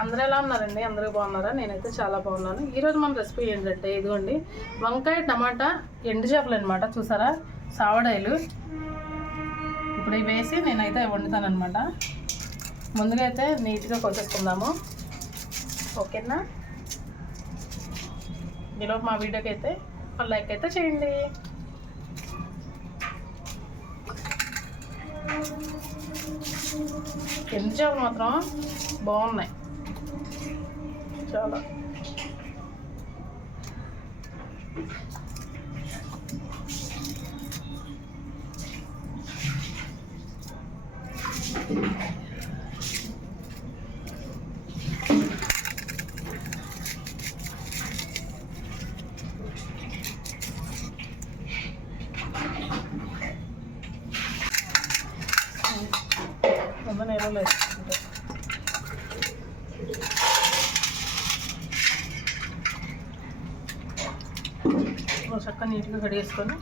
అందరూ ఎలా ఉన్నారండి? అందరూ బాగున్నారా? నేనైతే చాలా బాగున్నాను. ఈరోజు మన రెసిపీ ఏంటంటే ఇదిగోండి వంకాయ టమాటా ఎండు చేపలు అనమాట చూసారా? సావడాయిలు. ఇప్పుడు ఇవి వేసి నేనైతే వండుతాను అనమాట ముందుగా అయితే నీట్గా కొట్టేసుకుందాము ఓకేనా? ఈలోపు మా వీడియోకి అయితే లైక్ అయితే చేయండి. ఎండు చేపలు మాత్రం బాగున్నాయి. చాలా ముందు నీళ్ళలో వేసుకుంటాం ఒక చక్క నీట్గా కడిగేసుకొని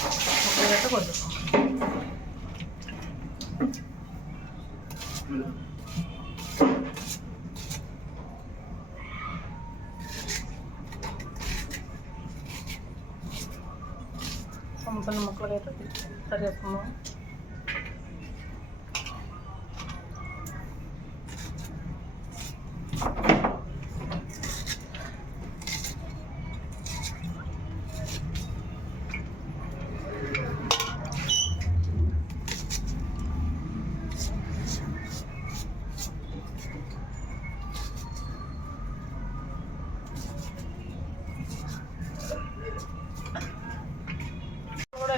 ఒక కొట్టుకోండి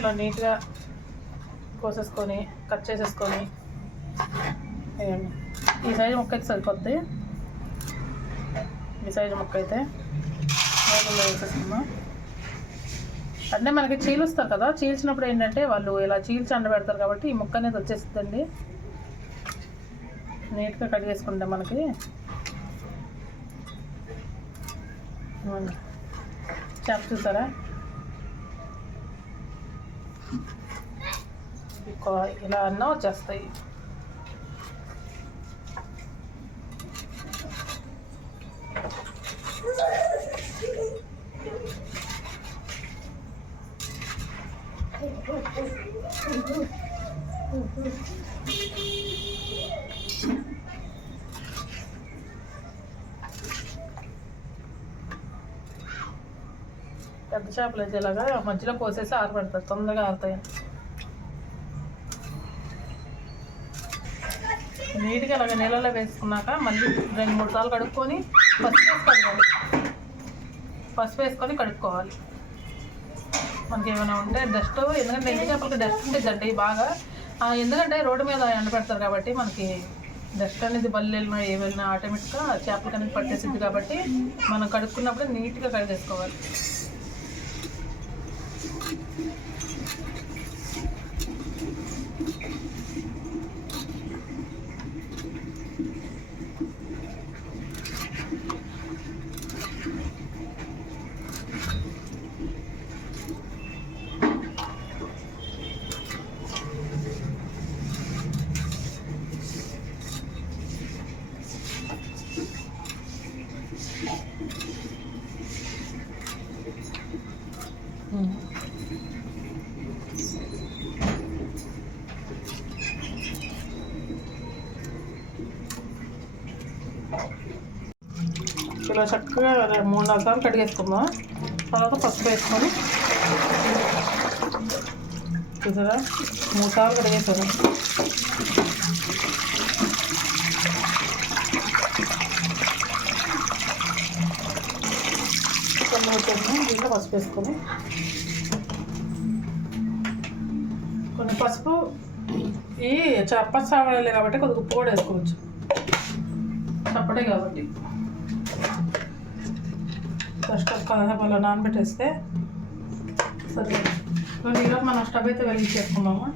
ఇలా నీట్గా కోసేసుకొని కట్ చేసేసుకొని ఈ సైజు ముక్క అయితే సరిపోద్ది. ఈ సైజు ముక్క అయితే నీళ్ళలో వేసేసుకుందాం. అంటే మనకి చీలుస్తారు కదా చీల్చినప్పుడు ఏంటంటే వాళ్ళు ఇలా చీల్చి పెడతారు కాబట్టి ఈ ముక్క అనేది వచ్చేస్తుందండి. నీట్గా కట్ చేసుకుంటే మనకి ఇవ్వండి. చేప చూసారా? ఇలా అన్నా వచ్చేస్తాయి చేపలు అయితే ఇలాగా మధ్యలో కోసేసి ఆరబెడతారు. తొందరగా ఆరుతాయి. నీట్గా ఇలాగ నీళ్ళలో వేసుకున్నాక మళ్ళీ రెండు మూడు సార్లు కడుక్కొని పసుపు వేసి కడగాలి పసుపు వేసుకొని కడుక్కోవాలి. మనకి ఏమైనా ఉంటే డస్ట్ ఎందుకంటే ఎండు చేపలకి డస్ట్ ఉంటుందండి బాగా. ఎందుకంటే రోడ్డు మీద ఎండబెడతారు కాబట్టి మనకి డస్ట్ అనేది బల్లి వెళ్ళినా ఏ వెళ్ళినా ఆటోమేటిక్గా చేపలకి అనేది పట్టేసింది కాబట్టి మనం కడుక్కున్నప్పుడు నీట్గా కడిగేసుకోవాలి. ఇలా చక్కగా మూడు నాలుగు సార్లు కడిగేసుకుందాం తర్వాత పసుపు వేసుకొని చూసారా? మూడు సార్లు కడిగేసాను కొన్ని వచ్చేసి దీంట్లో పసుపు వేసుకొని కొన్ని పసుపు ఈ చప్పటి సావడాలి కాబట్టి కొద్దిగా ఉప్పు కూడా వేసుకోవచ్చు. చప్పటే కాబట్టి. ఫస్ట్ ఒక నానబెట్టేస్తే సరే. ఈరోజు మనం స్టవ్ అయితే వెలిగించేసుకున్నాము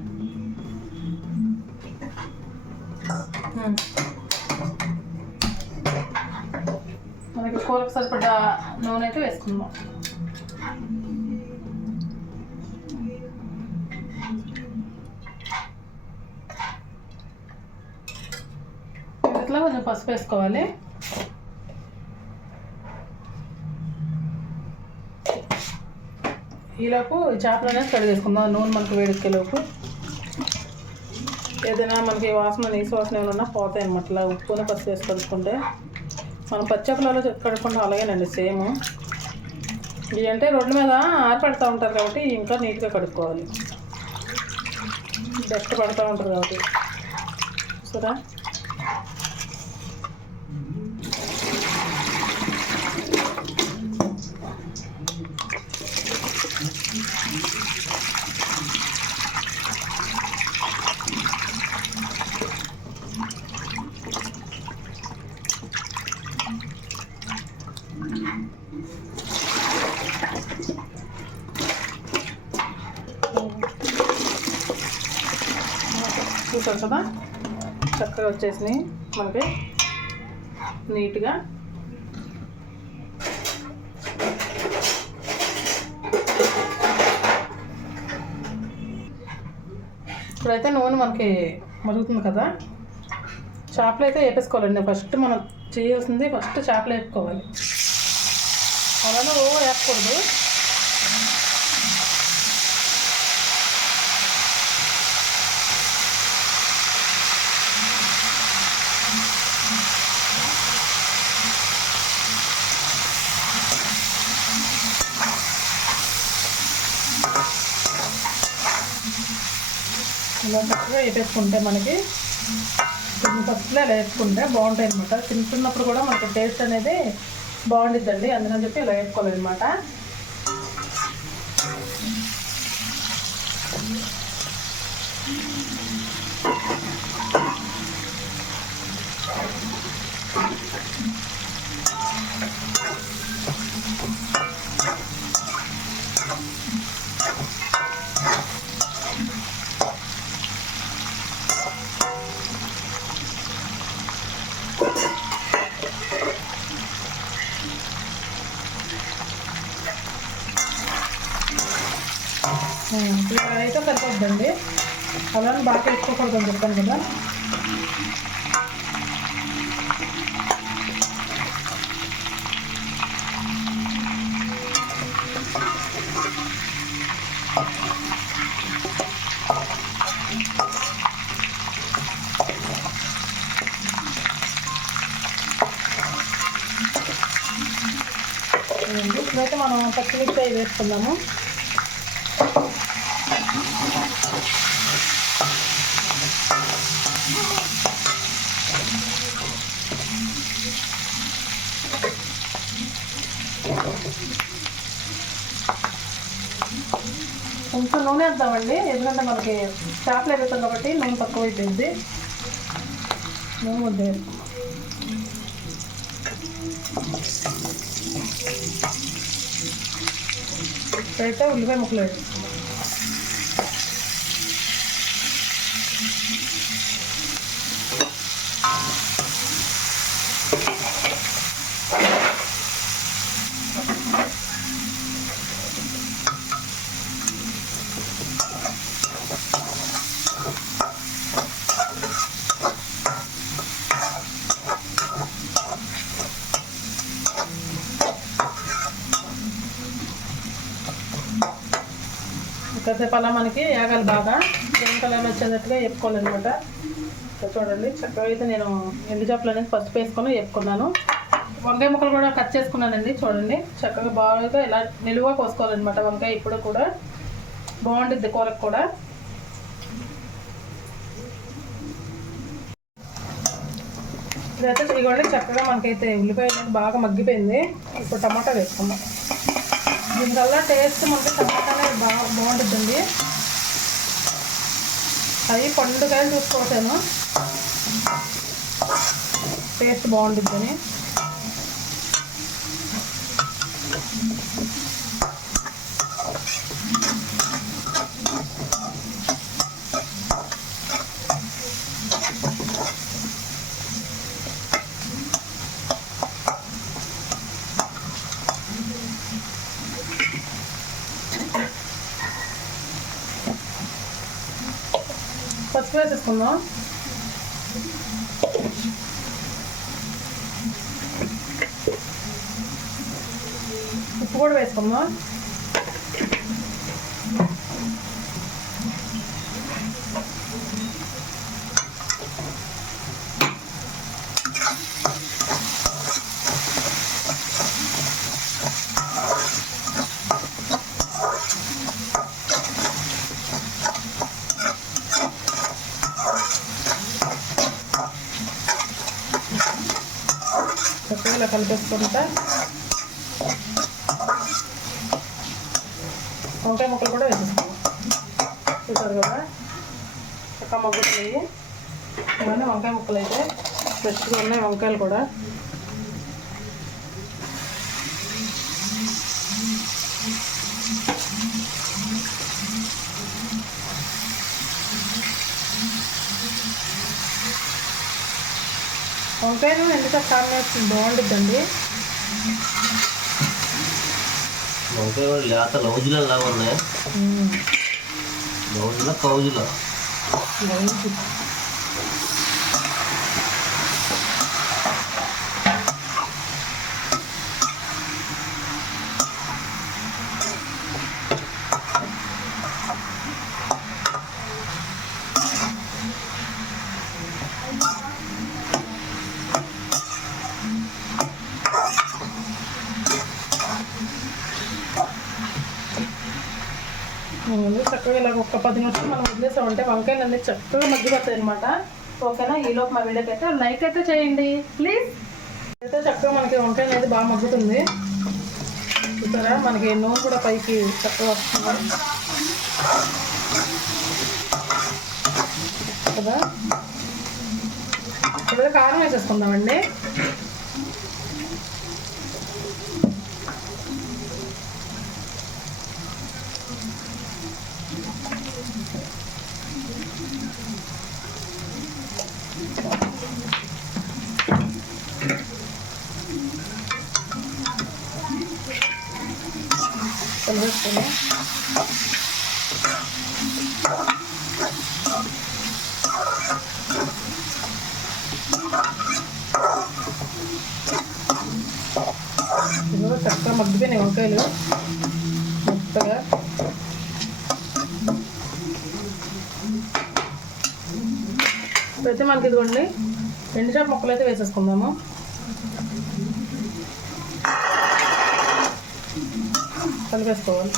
ఉమ్. మనకి కూరకు సరిపడ్డ నూనె అయితే వేసుకుందాం. ఇట్లా కొంచెం పసుపు వేసుకోవాలి. ఈలోపు చేపలు అనేది కడిగేసుకుందాం నూనె మనకు వేడెక్కేలోపు ఏదైనా మనకి వాసన నీసు వాసన ఏమైనా పోతాయి అనమాట ఇలా ఉప్పుని పచ్చి వేసి కలుపుకుంటే మనం పచ్చేపలలో కడుక్కుంటాం. అలాగేనండి సేమ్. ఇవి అంటే రోడ్ల మీద ఆరిపెడతా ఉంటారు కాబట్టి ఇంకా నీట్గా కడుక్కోవాలి. డస్ట్ పడుతూ ఉంటుంది కాబట్టి. సరే చూసారు కదా చక్కగా వచ్చేసినాయి మనకి. నీట్గా. ఇప్పుడైతే నూనె మనకి మరుగుతుంది కదా. చేపలు అయితే వేపేసుకోవాలండి. ఫస్ట్ మనం చేయాల్సింది ఫస్ట్ చేపలు వేపుకోవాలి. అలానే ఓ వేపకూడదు. వేసేసుకుంటే మనకి ఫస్ట్లో ఇలా వేసుకుంటే బాగుంటాయి అనమాట తింటున్నప్పుడు కూడా మనకి టేస్ట్ అనేది బాగుంటుందండి అందుకని చెప్పి ఇలా వేసుకోవాలన్నమాట. ఇలా అయితే సరిపోద్దండి. అలానే బాగా వేసుకోకూడదు అని చెప్పాను కదా. ఇప్పుడైతే మనం పచ్చిమిర్చి వేసుకుందాము కొంచెం నూనె వేద్దామండి. ఎందుకంటే మనకి చేపలు ఎగుతాం కాబట్టి నూనె తక్కువ అయిపోయింది నూనె ముద్ద వేసుకుందాం. ఉల్లిపాయ ముక్కలు వేసుకుందాం కాసేపు అలా మనకి యాగాలి బాగా గ్రీన్ కలర్ వచ్చేటట్టుగా వేపుకోవాలన్నమాట చూడండి చక్కగా అయితే నేను ఎండు చేపలు అనేది పసుపు వేసుకొని వేపుకున్నాను వంకాయ ముక్కలు కూడా కట్ చేసుకున్నానండి చూడండి. చక్కగా బాగా ఇలా నిలువ కోసుకోవాలన్నమాట వంకాయ ఇప్పుడు కూడా. బాగుంటుంది కూరకు కూడా. ఇదైతే ఇదిగోండి చక్కగా మనకైతే ఉల్లిపాయ బాగా మగ్గిపోయింది. ఇప్పుడు టమాటా వేసుకుందాం. దీనివల్ల టేస్ట్ మనకి టమాటానే బాగా బాగుంటుందండి. అవి పండుగలు చూసుకోవటాను టేస్ట్ బాగుంటుందని. వేసేసుకుందాం ఉప్పు కూడా వేసుకుందాం ఇలా కలిపేసుకుంటా. వంకాయ ముక్కలు కూడా వేసేసుకోవాలి చూసారు కదా? చక్క మగ్గుతున్నాయి ఇవన్నీ వంకాయ ముక్కలు అయితే ఫ్రెష్గా ఉన్నాయి వంకాయలు కూడా. వంకాయను ఎందుకు కాంబినేషన్ బాగుంటుందండి వంకాయ లేత లౌజులు లాగా ఉన్నాయి? లౌజుల కౌజుల ముందు చక్కగా ఇలా ఒక పది నిమిషాలు మనం వదిలేసామంటే వంకాయలు అన్ని చక్కగా మగ్గిపోతాయి అనమాట ఓకేనా? ఈలోపు మా వీడియోకి అయితే లైక్ అయితే చేయండి. ప్లీజ్. అయితే చక్కగా మనకి వంకాయ అనేది బాగా మగ్గుతుంది. చూసారా? మనకి నూనె కూడా పైకి చక్కగా వస్తుంది. కదా? ఇప్పుడు కారం వేసేసుకుందామండి. కలిపేసుకొని ఇదిగో చక్కగా మగ్గిపోయినాయి వంకాయలు మెత్తగా అయితే మనకి ఇదిగోండి ఎండు చేప ముక్కలు అయితే వేసేసుకుందాము. కలిపేసుకోవాలి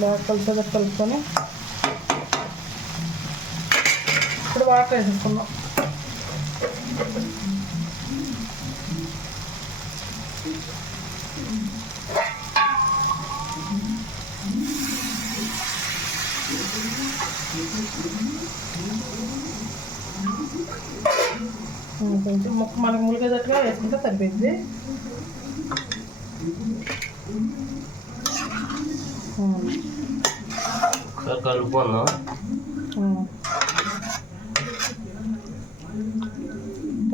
బాగా కలిసేది కలుపుకొని ఇప్పుడు వాటర్ వేసేసుకుందాం. కొంచెం ముక్క మనకు ములిగేటట్టుగా వేసుకుంటే ఒకసారి కలుపుకుందాం.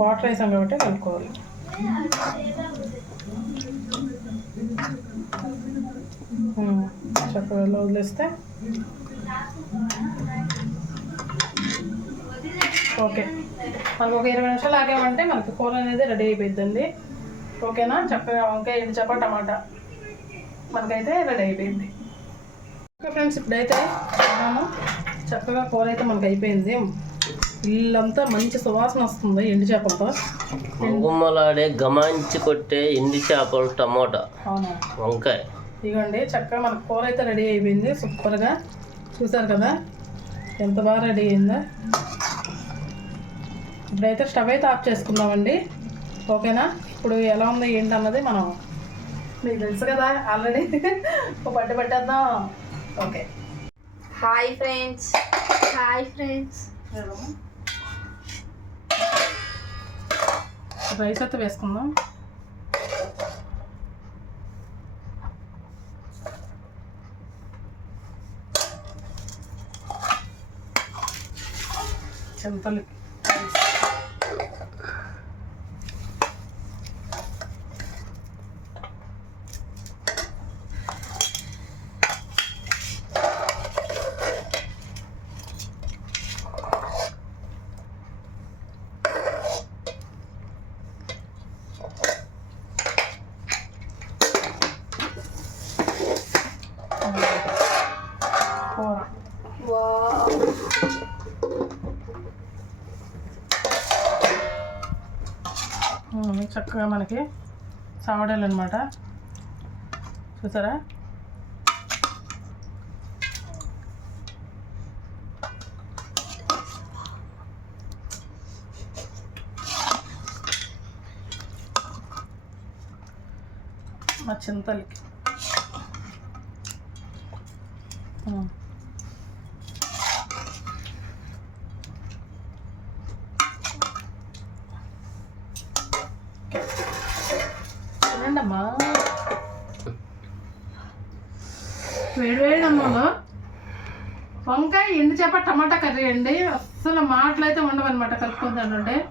వాటర్ వేసాం కాబట్టి కలుపుకోవాలి. చక్కగా వదిలేస్తే. ఓకే. మనకు ఒక ఇరవై నిమిషాలు ఆగామంటే మనకి కూర అనేది రెడీ అయిపోయిందండి ఓకేనా? చక్కగా వంకాయ ఎండు చేప టమాటా మనకైతే రెడీ అయిపోయింది. ఓకే ఫ్రెండ్స్ ఇప్పుడైతే చూద్దాము చక్కగా కూర అయితే మనకు అయిపోయింది. ఇల్లంతా మంచి సువాసన వస్తుంది ఎండు చేపలతో కుంకుమలాడే గమాంచి కొట్టే ఎండి చేపలు టమోటా వంకాయ. ఇదిగోండి చక్కగా మనకు కూర అయితే రెడీ అయిపోయింది. సూపర్గా చూసారు కదా? ఎంత బాగా రెడీ అయిందో. ఇప్పుడైతే స్టవ్ అయితే ఆఫ్ చేసుకుందామండి. ఓకేనా? ఇప్పుడు ఎలా ఉంది ఏంటి అన్నది మనం మీకు తెలుసు కదా ఆల్రెడీ పట్టు పట్టేద్దాం. Okay. Hi friends. Hi friends. Rice అయితే వేసుకుందాం. చింతలు. చక్కగా మనకి సావడాలు అనమాట చూసారా? మా చింతలకి. అమ్మలో వంకాయ ఎండు చేప టమాటా కర్రీ అండి. అస్సలు మాటలు అయితే ఉండవన్నమాట కలుపుకుంటానంటే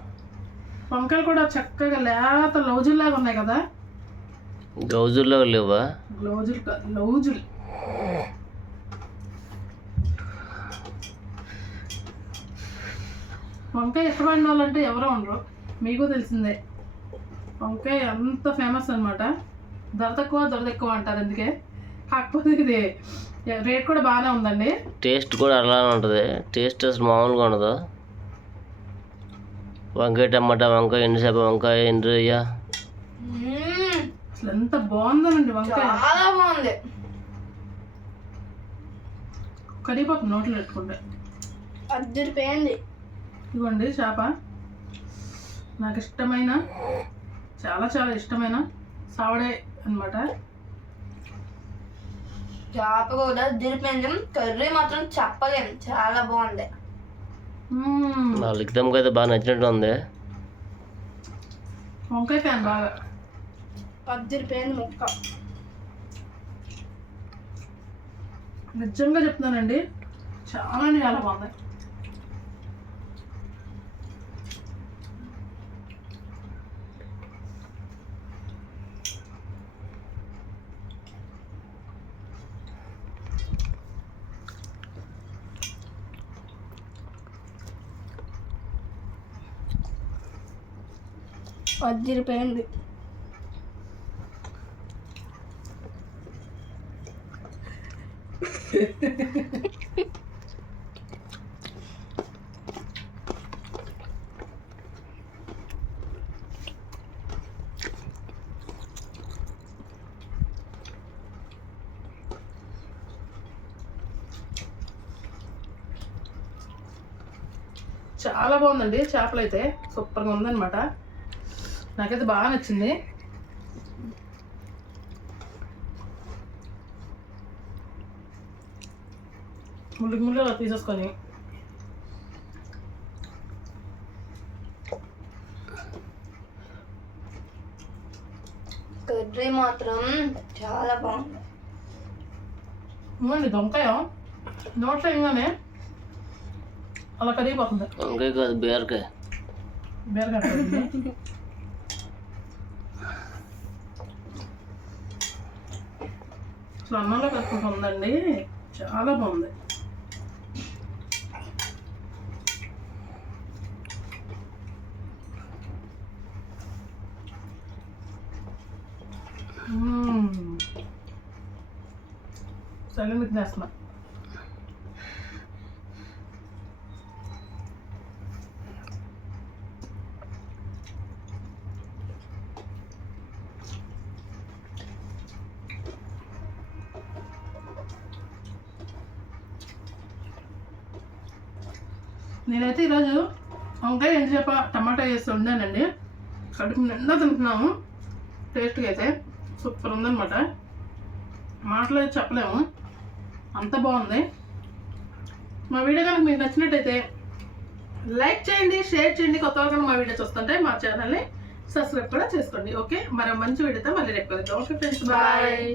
వంకాయలు కూడా చక్కగా లేత లౌజుల్లాగా ఉన్నాయి కదా. గౌజుల్లో లేవా? లౌజులు కా- లౌజులు. వంకాయ ఇష్టపడిన వాళ్ళంటే ఎవరో ఉండరు. మీకు తెలిసిందే. వంకాయ అంత ఫేమస్ అన్నమాట. ధర తక్కువ ధర ఎక్కువ అంటారు అందుకే. కాకపోతే ఇది రేట్ కూడా బాగానే ఉందండి. టేస్ట్ కూడా అలానే ఉంటుంది. టేస్ట్ అసలు మామూలుగా ఉండదు. వంకాయ టమాటా వంకాయ ఎండుసేప వంకాయ ఎండు రొయ్య మ్మ్. అసలు ఎంత బాగుందోనండి వంకాయ. చాలా బాగుంది. కరివేపాకు నోట్లో పెట్టుకుంటే. అద్దరిపోయింది. ఇదిగోండి చేప. నాకు ఇష్టమైన చాలా చాలా ఇష్టమైన సావడే అన్నమాట. చేప కూడా అద్దరిపోయింది కర్రీ మాత్రం చెప్పలేం. చాలా బాగుంది. లిఖితంకి అయితే బాగా నచ్చినట్టు ఉంది. వంకాయ ఫ్యాన్ బాగా. అద్దరిపోయింది ముక్క. నిజంగా చెప్తున్నానండి. చాలా చాలా బాగుంది. అద్దరిపోయింది చాలా బాగుందండి చేపలు అయితే సూపర్గా ఉందన్నమాట. నాకైతే బాగా నచ్చింది. ముళ్ళు ముళ్ళు అలా తీసేసుకొని. కర్రీ మాత్రం చాలా బాగుంది. ఇవ్వండి దొంకాయ. నోట్లో ఇంగానే అలా కరిగిపోతుంది. వంకాయ కాదు బీరకాయ. బీరకాయ అసలు అన్నంలో ఉందండి చాలా బాగుంది. సరే మీకు తినేస్తున్నా నేనైతే ఈరోజు వంకాయ ఎంజేప టమాటా వేసి వండానండి కడుపు నిండా తింటున్నాము. టేస్ట్గా అయితే సూపర్ ఉందనమాట మాటలు చెప్పలేము. అంత బాగుంది. మా వీడియో కనుక మీకు నచ్చినట్టయితే లైక్ చేయండి షేర్ చేయండి. కొత్త వాళ్ళు మా వీడియో చూస్తుంటే మా ఛానల్ని సబ్స్క్రైబ్ కూడా చేసుకోండి. ఓకే? మరి మంచి వీడియోతో మళ్ళీ రేపు ఓకే ఫ్రెండ్స్ బాయ్.